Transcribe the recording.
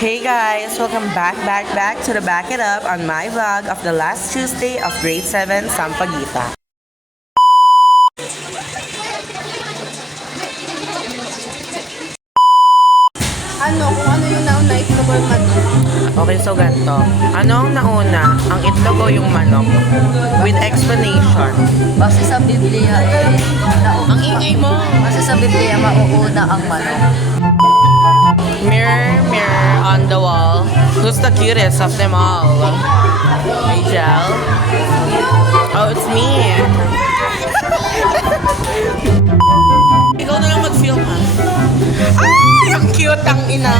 Hey guys, welcome back to the Back It Up on my vlog of the last Tuesday of grade 7 Sampaguita. Kung ano yung nauna, itlog or manok? Okay, so ganito. Ano ang nauna? Ang itlog o yung manok? With explanation. Base sa Biblia, Ang ingay mo! base sa Biblia, mauuna ang manok. Mirror, mirror on the wall. Who's the cutest of them all? Rachel? Oh, it's me. Ikaw na lang mag-film ha. Ay, ang cute ang ina.